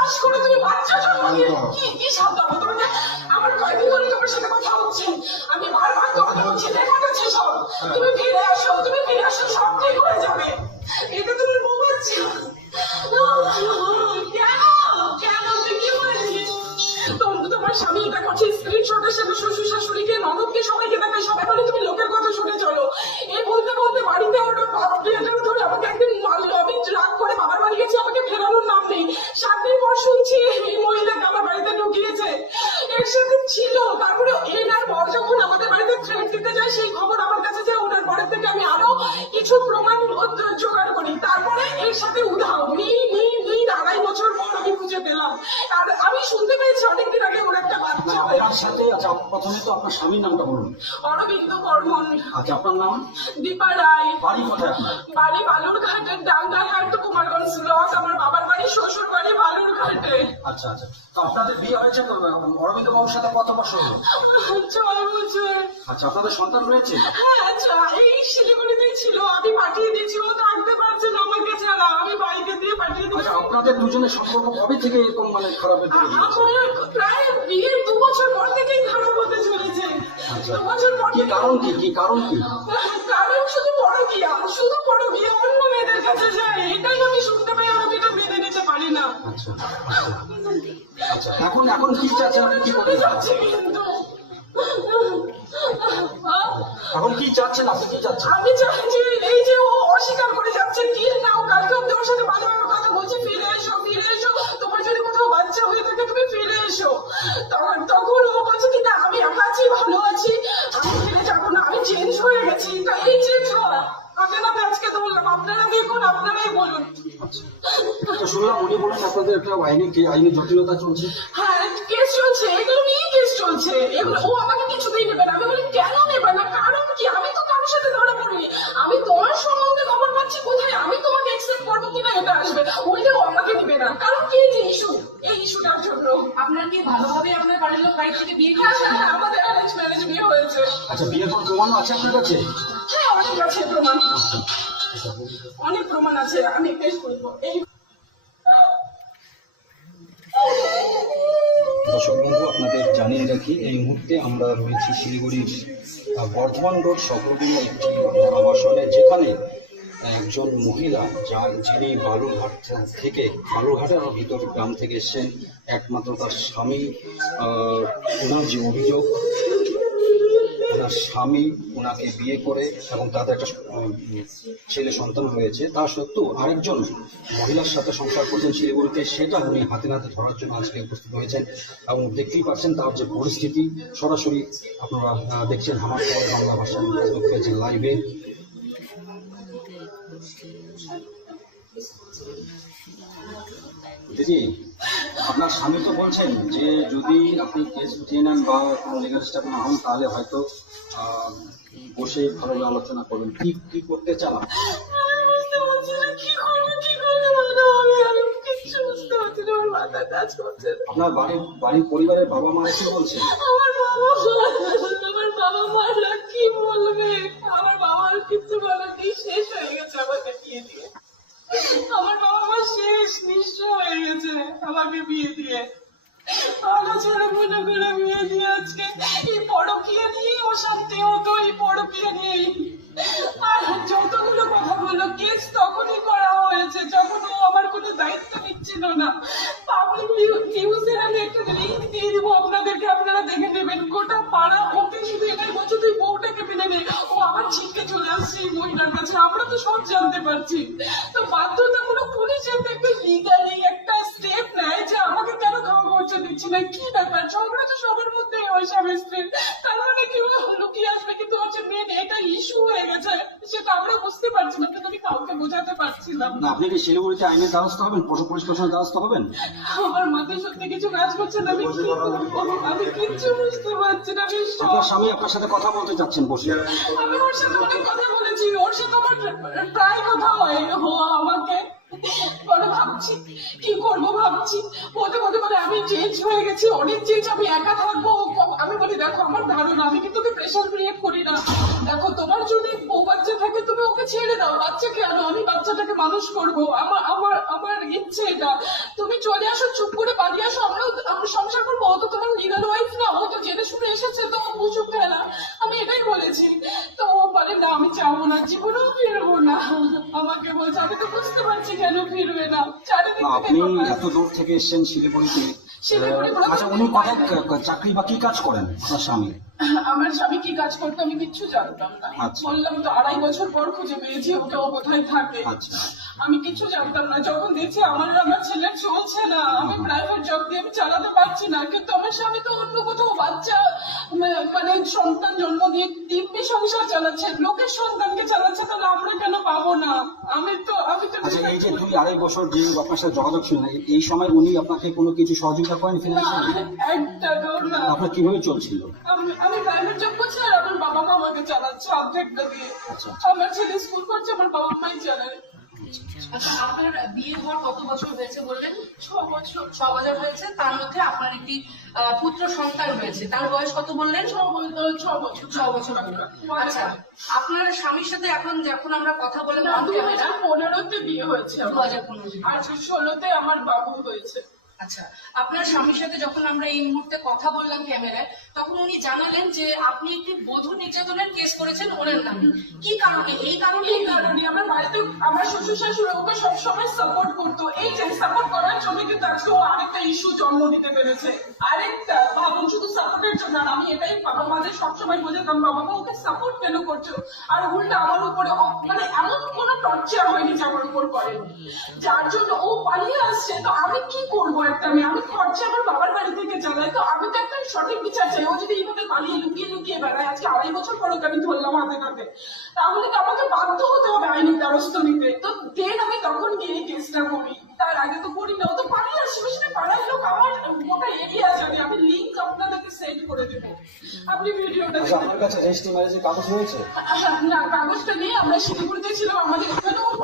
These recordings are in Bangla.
সহবাস করে তুমি বাচ্চা জন্ম দিয়ে কি কি হবে তোমাকে আমার কয়েকদিন ধরে তোমার সাথে কথা হচ্ছে আমি বারবার তোমাকে বলছি দেখা যাচ্ছে সব। তুমি ফিরে আসো, তুমি ফিরে আসো, সব ঠিক হয়ে যাবে। এটা তোমার বউ কেন? কেন? তুই কি বলেছিস? তোমার স্বামী এটা করছে স্ক্রিনশটের সাথে শ্বশুর শাশুড়িকে, ননদকে সবাইকে দেখায়, সবাই বলে তুমি লোকের কথা শুনে চলো। এই বলতে বলতে বাড়িতে ওটা ধরে আমাকে একদিন মারলো আমি রাগ করে বাবার বাড়ি গেছি আমাকে ফেরানোর নাম নেই। সাত শুনছি এই মহিলাকে আমার বাড়িতে ঢুকিয়েছে এর সাথে ছিল তারপরে এনার বর যখন আমাদের বাড়িতে থ্রেড দিতে যায় সেই খবর আমার কাছে যায় ওনার পরের থেকে আমি আরও কিছু প্রমাণ ও- জোগাড় করি তারপরে এর সাথে উধাও নেই নেই নেই আড়াই বছর পর আমি খুঁজে পেলাম আর আমি শুনতে পেয়েছি অনেকদিন আগে ওর একটা বাচ্চা আপনার হয়েছে সাথে আচ্ছা প্রথমে তো আপনার স্বামীর নামটা বলুন। অরবিন্দ বর্মন। আচ্ছা আপনার নাম? দীপা রায়। বাড়ি কোথায় বাড়ি বালুরঘাটের ডাঙ্গারহাট কুমারগঞ্জ ব্লক আমার বাবার বাড়ি শ্বশুর বাড়ি বালুরঘাটে। আচ্ছা আচ্ছা। তো আপনাদের বিয়ে হয়েছে অরবিন্দ বাবুর সাথে কত বছর হলো? ছয় বছর। আচ্ছা আপনাদের সন্তান রয়েছে? হ্যাঁ আচ্ছা এই শিলিগুড়িতেই ছিল। আমি পাঠিয়ে দিয়েছি ও থাকতে পারছে না আমাকে ছাড়া আমি বাড়িতে আচ্ছা আপনাদের দুজনের সম্পর্ক কবে থেকে এরকম মানে খারাপের দিকে আমার প্রায় বিয়ের দু বছর পর থেকেই খারাপ হতে চলেছে। আচ্ছা। দু বছর পর কি কারণ কি? কি কারণ কি? কারণ শুধু শুধু অন্য মেয়েদের কাছে যায় এটাই আমি শুনতে পাই আমি এটা মেনে নিতে পারি না। আচ্ছা আচ্ছা। এখন এখন কি চাচ্ছেন আপনি কি করতে যাচ্ছে কিন্তু। এখন কি চাচ্ছেন? আপনি কি চাচ্ছেন? আমি চাইছি এই যে ও অস্বীকার করে যাচ্ছে কি না ও কালকে অব্দি ওর সাথে ভালোভাবে কথা বলছে ফিরে এসো ফিরে এসো। তোমার যদি কোথাও বাচ্চা হয়ে থাকে তুমি ফিরে এসো। তখন তখন ও বলছে কি না আমি একা আছি ভালো আছি। আমি ফিরে যাব না আমি চেঞ্জ হয়ে গেছি। তা এই চেঞ্জ হওয়া আপনার আমি আজকে বললাম আপনারা দেখুন আপনারাই বলুন। তো শুনলাম উনি বলেন আপনাদের একটা আইনি আইনি জটিলতা চলছে। হ্যাঁ কেস চলছে। এগুলো নিয়ে কেস চলছে। এগুলো ও আমাকে কিছুতেই নেবে না আমি বলি কেন নেবে না কারণ কি আমি তো কারোর সাথে ধরা পড়িনি আমি তোমার সম্বন্ধে খবর পাচ্ছি কোথায় আমি তোমাকে একসেপ্ট করব কিনা এটা আসবে ওইটা ও আমাকে দিবে না কারণ কি এই যে ইস্যু এই ইস্যুটার জন্য আপনার কি ভালোভাবে আপনার বাড়ির লোক বাড়ি থেকে বিয়ে হ্যাঁ করেছে? হ্যাঁ হ্যাঁ, আমাদের অ্যারেঞ্জ ম্যারেজ বিয়ে হয়েছে। আচ্ছা বিয়ের কোনো প্রমাণ আছে আপনার কাছে? হ্যাঁ অনেক আছে প্রমাণ। অনেক প্রমাণ আছে আমি পেশ করব। এই দর্শক বন্ধু আপনাদের জানিয়ে রাখি এই মুহূর্তে আমরা রয়েছি শিলিগুড়ির আহ, বর্ধমান রোড সংলগ্ন একটি আবাসনে যেখানে একজন মহিলা যার যিনি বালুরঘাট থেকে বালুরঘাটের ভিতর গ্রাম থেকে এসেছেন একমাত্র তার স্বামী ওনার যে অভিযোগ, ওনার স্বামী ওনাকে বিয়ে করে এবং তাদের একটা ছেলে সন্তান হয়েছে, তা সত্ত্বেও আরেকজন মহিলার সাথে সংসার করছেন শিলিগুড়িতে, সেটা উনি হাতে নাতে ধরার জন্য আজকে উপস্থিত হয়েছেন এবং দেখতেই পাচ্ছেন তার যে পরিস্থিতি। সরাসরি আপনারা দেখছেন আমার বাংলা ভাষা ফেসবুক লাইভে দিদি, আপনার স্বামী তো বলছেন যে যদি আপনি কেস উঠিয়ে নেন বা কোনো লিগাল স্টেপ না হন, তাহলে হয়তো বসে ভালোভাবে আলোচনা করবেন। কি কি করতে চান। আপনার বাড়ির বাড়ির পরিবারের বাবা মা কি বলছেন। আমার বাবা আমার বাবা কি বলবে? আমার বাবার কিছু বলার শেষ হয়ে গেছে আমাকে বিয়ে দিয়ে। আমার বাবা মা শেষ নিঃস্ব হয়ে গেছে। আমাকে বিয়ে দিয়ে। আলো ছেড়ে মনে করে বিয়ে দিয়ে আজকে। এই অশান্তি হতো, এই যতগুলো তখনই করা হয়েছে, যখন ও আমার কোনো দায়িত্ব নিচ্ছিল না। নিউজের আমি লিঙ্ক দিয়ে দিব, আপনাদেরকে আপনারা দেখে নেবেন। গোটা পাড়া ওকে শুধু এটাই বলছে তুই বউটাকে মেনে নে ও আবার ছিটকে চলে আসছে এই মহিলার কাছে। আমরা তো সব জানতে পারছি। তো বাধ্যতামূলক পুলিশের দেখবে লিগালি একটা স্টেপ নেয় যে আমাকে কেন খাওয়া খরচা দিচ্ছি না কি ব্যাপার? ঝগড়া তো সবার মধ্যে হয় স্বামী স্ত্রীর। তার মানে কেউ লুকিয়ে আসবে কিন্তু হচ্ছে মেন এটা ইস্যু হয়ে গেছে সেটা আমরা বুঝতে পারছি না কিন্তু আমি কাউকে বোঝাতে পারছিলাম না। আপনি কি শিলিগুড়িতে আইনের দ্বারস্থ হবেন? পশু প্রশাসনের দ্বারস্থ হবেন? আমার মাথায় সত্যি কিছু কাজ করছে না আমি কি আমি কিচ্ছু বুঝতে পারছি না আমি আপনার স্বামী আপনার সাথে কথা বলতে চাচ্ছেন বসে। আমি ওর সাথে অনেক কথা বলেছি ওর সাথে আমার প্রায় কথা হয় আমাকে। বলে ভাবছি, কি করব ভাবছি? বলতে বলতে বলে আমি চেঞ্জ হয়ে গেছি, অনেক চেঞ্জ আমি একা থাকব আমি বলি, দেখো, আমার ধারণা, আমি কিন্তু ওকে প্রেশার ক্রিয়েট করি না। দেখো, তোমার যদি বউ বাচ্চা থাকে, তুমি ওকে ছেড়ে দাও। বাচ্চা কেন? আমি বাচ্চাটাকে মানুষ করব। আমার আমার আমার ইচ্ছে এটা। তুমি চলে আসো, চুপ করে পালিয়ে আসো। আমরাও আমরা সংসার করব। ও তো তোমার লিগাল ওয়াইফ না। ও তো জেনে শুনে এসেছে, তো বুঝুক না? আমি এটাই বলেছি। তো ও বলে, না, আমি চাবো না। জীবনেও বলছে আমি তো বুঝতে পারছি কেন ফিরবে না। চারিদিক না, থেকে আপনি। এত দূর থেকে এসেছেন শিলিগুড়িতে। শিলিগুড়ি আচ্ছা উনি কোথায় চাকরি বা কি কাজ করেন আপনার স্বামী আমার স্বামী কি কাজ করতো আমি কিচ্ছু জানতাম না। আচ্ছা। বললাম তো আড়াই বছর পর খুঁজে পেয়েছি ওকে ও কোথায় থাকে? আচ্ছা। আমি কিছু জানতাম না। যখন দেখছি আমার আমার ছেলে চলছে না আমি প্রাইভেট জব দিয়ে আমি চালাতে পারছি না কিন্তু আমার স্বামী তো অন্য কোথাও বাচ্চা মানে সন্তান জন্ম দিয়ে দিব্যি সংসার চালাচ্ছে লোকের সন্তানকে চালাচ্ছে তাহলে আমরা কেন পাবো না? আমি তো আমি তো আচ্ছা এই যে দুই আড়াই বছর যে আপনার সাথে যোগাযোগ ছিল এই- সময় উনি আপনাকে কোনো কিছু সহযোগিতা করেন ফিনান্সিয়ালি একটা না। আপনার কীভাবে চলছিল? আমি আমি প্রাইভেট জব করছি আর আমার বাবা মা আমাকে চালাচ্ছে অর্ধেকটা দিয়ে। আচ্ছা। আমার ছেলে স্কুল করছে আমার বাবা মাই চালায় আচ্ছা আপনার বিয়ে হওয়ার কত বছর হয়েছে বললেন? ছ বছর ছ বছর হয়েছে তার মধ্যে আপনার একটি পুত্র সন্তান রয়েছে তার বয়স কত বললেন? ছ বছর ছ বছর। ছ বছর আচ্ছা আপনার স্বামীর সাথে এখন যখন আমরা কথা বলে দু হাজার পনেরোতে বিয়ে হয়েছে দু হাজার পনেরো আর ষোলোতে আমার বাবু হয়েছে। আচ্ছা আপনার স্বামীর সাথে যখন আমরা এই মুহূর্তে কথা বললাম ক্যামেরায়, তখন উনি জানালেন যে আপনি একটি বধূ নির্যাতনের কেস করেছেন ওনার নামে। কি কারণে? এই কারণে? এই কারণে আমার বাড়িতে, আমার শ্বশুর শাশুড়ি ওকে সবসময় সাপোর্ট করতো। এই যে সাপোর্ট করার জন্য কিন্তু আজকে ও আরেকটা ইস্যু জন্ম পেরেছে। আরেকটা, ভাবুন, শুধু সাপোর্টের জন্য আর আমি এটাই বাবা মাদের সবসময় বোঝাতাম, বাবা মা ওকে সাপোর্ট কেন করছ? আর উল্টা আমার উপরে মানে এমন কোনো টর্চার হয়নি যে আমার উপর করে যার জন্য ও পালিয়ে আসছে, তো আমি কি করব মেয়ে আমি খরচা আমার বাবার বাড়ি থেকে চালাই তো আমি তো একটা সঠিক বিচার চাই। ও যদি এইভাবে পালিয়ে লুকিয়ে লুকিয়ে বেড়ায়, আজকে আড়াই বছর পর ওকে আমি ধরলাম হাতে নাতে। তাহলে তো আমাকে বাধ্য হতে হবে আইনি দ্বারস্থ নিতে। তো দেন আমি তখন গিয়ে এই কেসটা করি। তার আগে তো করি না ও তো পালিয়ে আশেপাশে পাড়ার লোক আমার গোটা এরিয়া জানে। আমি লিঙ্ক আপনাদেরকে সেন্ড করে দেবো। আপনি ভিডিওটা আচ্ছা কাছে রেজিস্ট্রি ম্যারেজের কাগজ রয়েছে? না কাগজটা নিয়ে আমরা শিলিগুড়িতে ছিলাম। আমাদের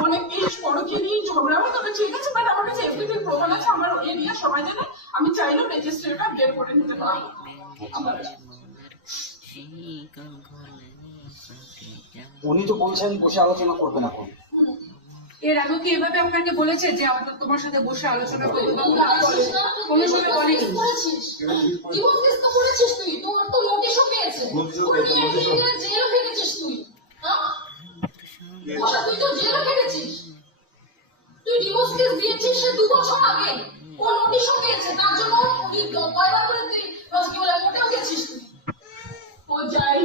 অনেক এই পরকে নিয়ে ঝগড়া হতো তো ঠিক আছে বাট আমার কাছে এভরিথিং প্রমাণ আছে আমার এরিয়া সবাই জানে। আমি চাইলেও রেজিস্ট্রিটা বের করে নিতে পারব। আমার উনি তো বলছেন বসে আলোচনা করবেন এখন। এর আগে কি এভাবে আপনাকে বলেছে যে আমাকে তোমার সাথে বসে আলোচনা করব কোনো সময় বলেনি। তুই তোর তো নোটিশও পেয়েছে। জেলও খেটেছিস তুই হ্যাঁ? তুই তো জেলও খেটেছিস। তুই ডিভোর্স কেস দিয়েছিস সে দু বছর আগে। ও নোটিশও পেয়েছে তার জন্য তুই কয়বার করে তুই কি বলে মোটেও গেছিস তুই। ও যাই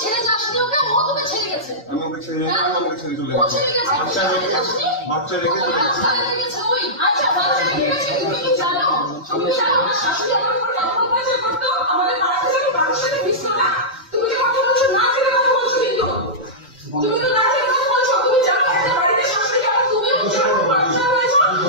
ছেড়ে যাসনি ওকে? ও তোকে ছেড়ে গেছে। আমি ওকে ছেড়ে আমি আমাকে ছেড়ে চলে গেছি। বাচ্চা রেখে বাচ্চা রেখে চলে গেছি বাচ্চা রেখে গেছে ওই। আচ্ছা বাচ্চা রেখে গেছে তুমি কি জানো? তুমি জানো আমার শাশুড়ি আমার উপর অত্যাচার করতো আমাদের পাড়া থেকে মানুষের সাথে মিশতো না তুমি যে কথা বলছো না জেনে কথা বলছো কিন্তু। তুমি তো না জেনে কথা বলছো। তুমি জানো একটা বাড়িতে শাশুড়ি আর বাচ্চা তুমি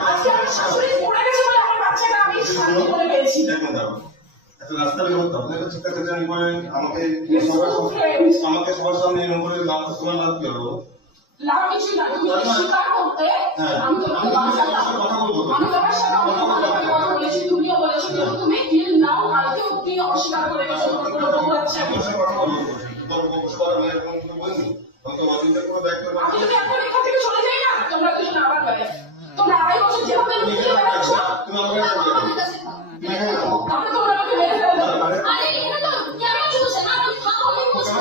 আজকে আজকে আমার শাশুড়ি পড়ে গেছে বলে আমার বাচ্চাটা আমি শান্তি করে পেয়েছি দেখুন দাও একটা রাস্তা বের করতে চিন্তা করতে আমি করে আমাকে আমাকে সবার সামনে এরকম করে লাভ তোমার লাভ তোমাকে অতীতের তোমরা দুজন আবার তোমরা আড়াই বছর যেভাবে লুকিয়ে বেড়াচ্ছ তুমি আমার কাছে থাকো। তারপরে তোমরা আমাকে মেরে ফেলবে আরে এখানে তো ক্যামেরা চলছে না তুমি থাকো আমি বলছি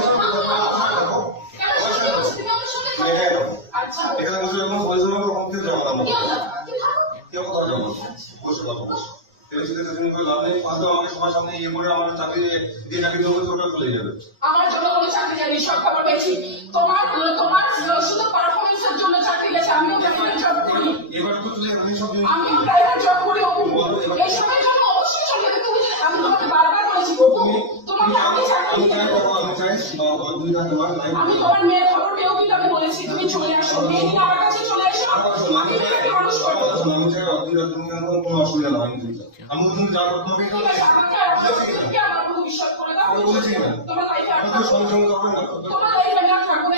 থাকো ক্যামেরা চলছে তুমি আমার সঙ্গে থাকো। আচ্ছা। এখানে বসে যখন পরিচালনা করব কম থেকে যাব না কি হলো। তুমি থাকো। কেউ কথা যাব বসে কথা বসে। ভেবেছিলে তুমি করে লাভ নেই হয়তো আমাকে সবার সামনে ইয়ে করে আমার চাকরি দিয়ে চাকরি দেবো ওটা চলে যাবে। আমার জন্য কোনো চাকরি যায়নি সব খবর পেয়েছি। তোমার তোমার শুধু পারফরমেন্সের জন্য চাকরি গেছে আমিও প্রাইভেট জব করি। জিনিস প্রাইভেট জব করি অপু এই সময়ের জন্য অবশ্যই চলে যাবে তুমি আমি তোমাকে বারবার বলেছি তোমাকে আমি চাকরি আমি। আমি আমি তোমার মেয়ের খবর পেয়েও কিন্তু আমি বলেছি তুমি চলে আসো। মেয়ে আমার কাছে চলে এসো আমি তোমাকে মানুষ করব আমি চাই দুই তুমি কোনো অসুবিধা না আমি আমি তুমি যা তোমাকে আমার ভবিষ্যৎ করে দাও। তোমার লাইফে তোমার লাইফে না থাকবে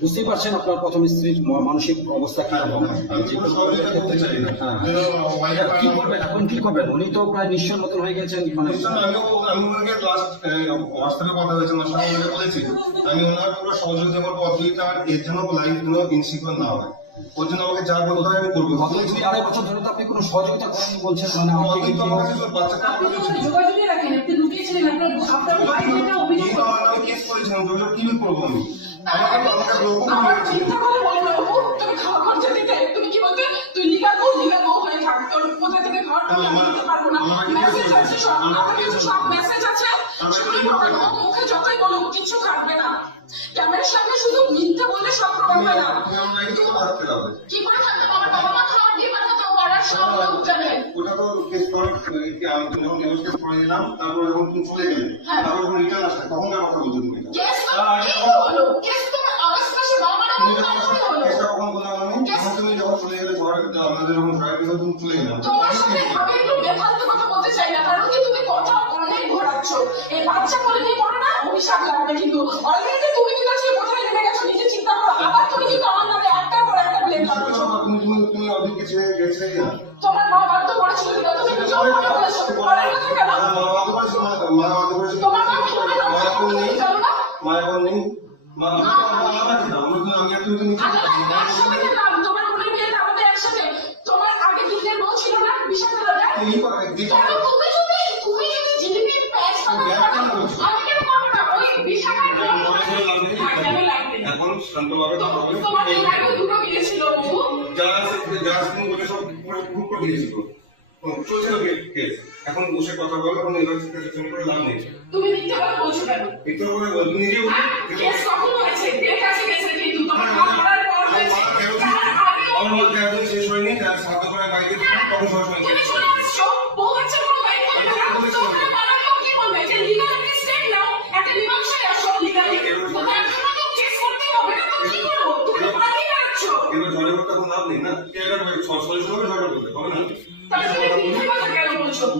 বুঝতেই পারছেন আপনার প্রথম স্ত্রীর মানসিক অবস্থা আমি চাই না। হ্যাঁ। কি করবেন? এখন কি করবেন? উনি তো প্রায় নিশ্চয় মতন হয়ে গেছেন মানে আমি ওনাকে লাস্ট হোয়াটসঅ্যাপে কথা হয়েছে ওনার সঙ্গে বলেছি। আমি ওনার পুরো সহযোগিতা করব অদ্ভুত আর এর জন্য লাইফ কোনো ইনসিকিউর না হয়। ওর জন্য আমাকে যা বলতে হয় আমি করব। আড়াই বছর ধরে তো আপনি কোনো সহযোগিতা করেননি বলছেন মানে বাচ্চাটা নামে কেস করেছিলাম যোগাযোগ কি করব আমি? আমার চিন্তা করে বলবে অপু তুমি খাওয়া খরচা দিতে তুমি কি বলতে তুই লিগাল বউ লিগাল বউ হয়ে থাক তোর কোথা থেকে ঘর আমি দিতে পারব না। মেসেজ আছে সব আমার কাছে সব মেসেজ আছে। শুনে ও মুখে যতই বলুক কিছু কাটবে না। ক্যামেরার সামনে শুধু মিথ্যে বলে সব প্রমাণ হয় না কি করে থাকবে আমার বাবা মা খাওয়ার দিয়ে পাঠাতো পাড়ার সব লোক জানে ওটা তো কেস করে কি আমি তো যখন ডিভোর্স কেস করে দিলাম তারপর যখন তুমি চলে গেলে হ্যাঁ। তারপর যখন রিটার্ন আসলে তখন কার কথা বলছো তুমি যখন চলে গেলে আমাদের যখন ঝড়ে গেলে তুমি চলে গেলাম তোমার সাথে আমি একটু বেফালতু কথা বলতে চাই না কারণ কি তুমি কথা অনেক ঘোরাচ্ছ। এই বাচ্চা করে নিয়ে করো না অভিশাপ লাগবে কিন্তু। অলরেডি তুমি তোমার মা বাধ্য করেছিল কিনা তুমি নিজেও মনে করেছ পরের কথা কেন? মা বাধ্য করেছিল মা মা বাধ্য করেছিল মা এখন নেই। মা নেই। মা আমি আমার আমি তো আমি তুমি একসাথে খেলাম তোমার আমাদের একসাথে। তোমার আগে দিনের বউ ছিল না? বিশাল দাদা? তুমি শান্তভাবে কথা যারা যারা করে দিয়েছিল চলছিল কেস এখন বসে কথা বলে করে লাভ নেই তুমি মিথ্যে কথা বলছো কেন? একটু করে বল তুমি কেস কখন হয়েছে? বিয়ের কাছে গেছে কিন্তু তোমার মা করার পর হয়েছে? আমার মা কেমন শেষ হয়নি তার সাধ্য করে বাইরে তখন শেষ তুমি চলে আসছো বউ বাচ্চা কোনো দায়িত্ব নেবে না তোমার পাড়ার লোক কি বলবে যে লিগাল একটা স্টেপ নাও একটা মীমাংসায় আসো লিগালি তোমার জন্য তো কেস করতে হবে না তুমি কি করব তুমি তো পালিয়ে বেড়াচ্ছ এবার ঝড়ে করতে এখন লাভ নেই না কে এটা সলিউশন হবে ঝড়ে করতে হবে না তাহলে তুমি মিথ্যে কথা কেন বলছো বসে কথা এই না তুমি ক্যামেরার সামনে মিথ্যে কথা বলছো আমাকে বিভ্রান্ত করছ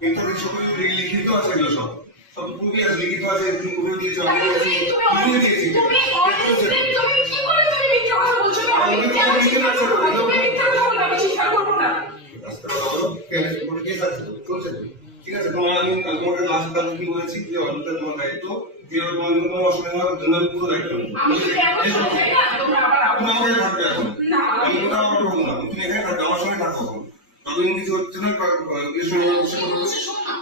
কিন্তু কিন্তু ছবি লিখিত আছে এগুলো সব। সব পুরোই আছে লিখিত আছে তুমি কবে দিয়েছ আমি দিয়েছি তুমি দিয়েছি করে ঠিক আছে তোমার তোমার আমি আমি লাস্ট কালে কি বলেছি যে অর্ডারটা তোমার দায়িত্ব তুমি থাকবে থাকবে থাকব কিছু হচ্ছে না?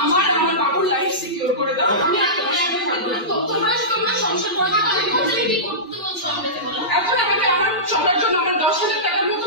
আমার আমার বাবুর লাইফ সিকিউর করে দাও। আমি একদম একদম একদম তো- তোমরা তোমরা সংসার করো না, তাহলে বলছে কি করতে বলছো এখন আমাকে আমার সবার জন্য আমার দশ হাজার টাকার মতো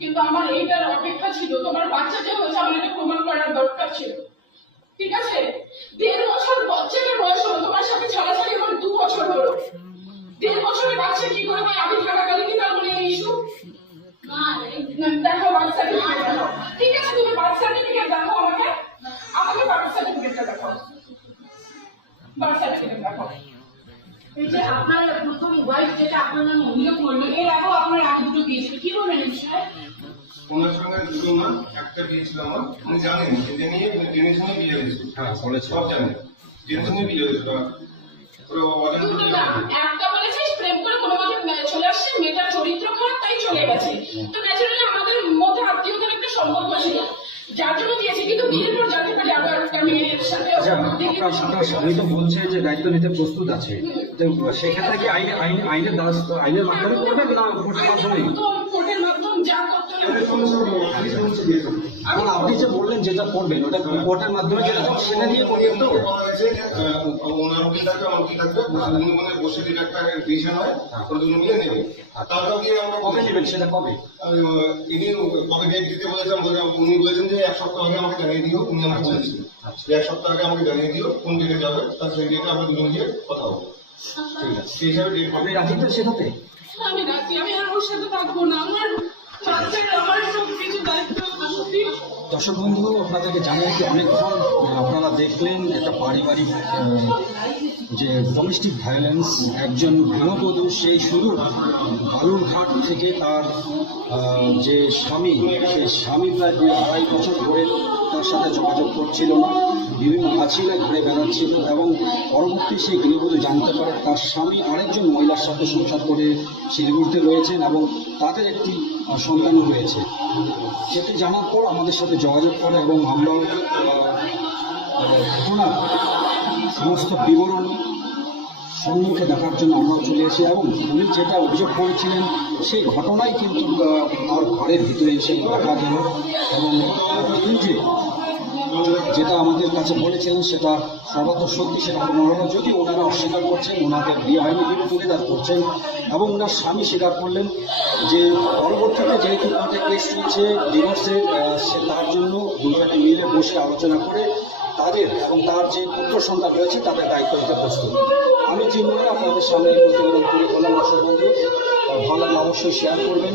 কিন্তু আমার এইটার অপেক্ষা ছিল, তোমার বাচ্চা যে হয়েছে আমার এটা প্রমাণ করার দরকার ছিল। ঠিক আছে? দেড় বছর বাচ্চাটার বয়স হলো, তোমার সাথে ছাড়াছাড়ি আমার দু বছর হলো। দেড় বছরের বাচ্চা কি করে হয় আমি থাকাকালীন কি তার মনে ইস্যু? দেখো বার্থ সার্টিফিকেট দেখো। ঠিক আছে তুমি বার্থ সার্টিফিকেট দেখো আমাকে। আমাকে বার্থ সার্টিফিকেটটা দেখো। বার্থ সার্টিফিকেট দেখো। এই যে আপনার প্রথম ওয়াইফ যেটা আপনার নামে অভিযোগ করল এর আগেও আপনার আগে দুটো দিয়েছিল। কি বলবেন এই বিষয়ে? ওনার সঙ্গে দুটো না একটা বিয়ে আমার। উনি জানেন নিয়ে শুনে বিয়ে হয়েছে। হ্যাঁ সব জানেন জেনে শুনে বিয়ে হয়েছে ওরা ওরা অজান্তে দুটো বিয়ে না হয়েছে। একটা বলেছিস প্রেম করে কোনো মতে মে- চলে আসছে মেয়েটার চরিত্র খারাপ তাই চলে গেছে। তো ন্যাচারালি আমাদের মধ্যে আত্মীয়তার একটা সম্পর্ক ছিল। যার জন্য দিয়েছে কিন্তু বিয়ের পর জানতে পারি আরও একটা মেয়ের সাথে আচ্ছা আপনার আপনার স্বামী তো বলছে যে দায়িত্ব নিতে প্রস্তুত আছে। তো সেক্ষেত্রে কি আইনে আইন আইনের দ্বারস্থ আইনের মাধ্যমে করবেন না কোর্টের মাধ্যমে কোর্টের মাধ্যম এখন আপনি যে বললেন যেটা করবেন ওটা কোর্টের মাধ্যমে যেটা সেটা নিয়ে করবেন তো ওনার উকিল থাকবে আমার উকিল থাকবে। দুজন মানে বসে দিলে একটা ডিসিশন হয় ওরা দুজন মিলে নেবে। আর তারপর দিয়ে আমরা কবে নেবেন সেটা কবে? ইনি কবে ডেট দিতে বলেছেন বলে উনি বলেছেন যে এক সপ্তাহ আগে আমাকে জানিয়ে দিও উনি আমাকে বলেছেন। এক সপ্তাহ আগে আমাকে জানিয়ে দিও কোন ডেটে যাবে তার সেই ডেটে আমরা দুজন গিয়ে কথা বলব। ঠিক আছে সেই হিসাবে ডেট আপনি রাজি তো সেটাতে? আমি রাজি আমি আর ওর সাথে থাকব না। আমার দর্শক বন্ধু আপনাদেরকে জানিয়ে কি অনেকক্ষণ আপনারা দেখলেন একটা পারিবারিক যে ডোমেস্টিক ভায়োলেন্স একজন গৃহবধূ সেই শুরু বালুরঘাট থেকে তার যে স্বামী সেই স্বামী প্রায় দুই আড়াই বছর ধরে তার সাথে যোগাযোগ করছিল না, বিভিন্ন আছিলা ঘুরে বেড়াচ্ছিল এবং পরবর্তী সেই গৃহবধূ জানতে পারে তার স্বামী আরেকজন মহিলার সাথে সংসার করে শিলিগুড়িতে রয়েছেন এবং তাদের একটি সন্তানও রয়েছে সেটি জানার পর আমাদের সাথে যোগাযোগ করে এবং আমরাও ঘটনার সমস্ত বিবরণ সম্মুখে দেখার জন্য আমরাও চলে এসে এবং উনি যেটা অভিযোগ করেছিলেন, সেই ঘটনাই কিন্তু আমার ঘরের ভিতরে এসে দেখা গেল। এবং তিনি যে যেটা আমাদের কাছে বলেছিলেন সেটা সর্বত সত্যি, সেটা হলো যদি ওনারা অস্বীকার করছেন ওনাদের বিয়ে হয়নি কিন্তু তুলিদার করছেন, এবং ওনার স্বামী স্বীকার করলেন যে পরবর্তীতে যেহেতু কোর্টে কেস চলছে ডিভোর্সের সে তার জন্য দুজনে মিলে বসে আলোচনা করে তাদের এবং তার যে পুত্র সন্তান রয়েছে, তাদের দায়িত্ব নিতে প্রস্তুত। আমি চিন্ময় আপনাদের সামনে প্রতিবেদন তুলে ধরলাম দর্শক বন্ধু ভালো অবশ্যই শেয়ার করবেন।